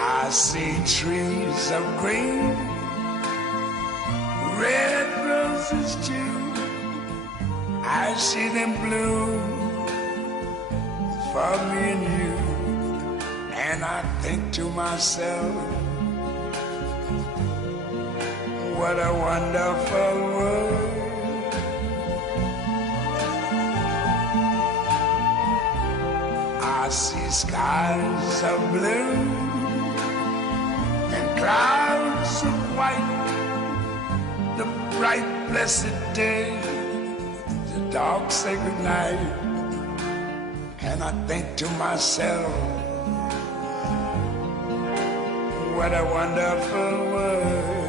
I see trees of green, red roses too. I see them bloom for me and you. And I think to myself, what a wonderful world. I see skies of blue and clouds of white, the bright blessed day, the dark sacred night. And I think to myself, what a wonderful world.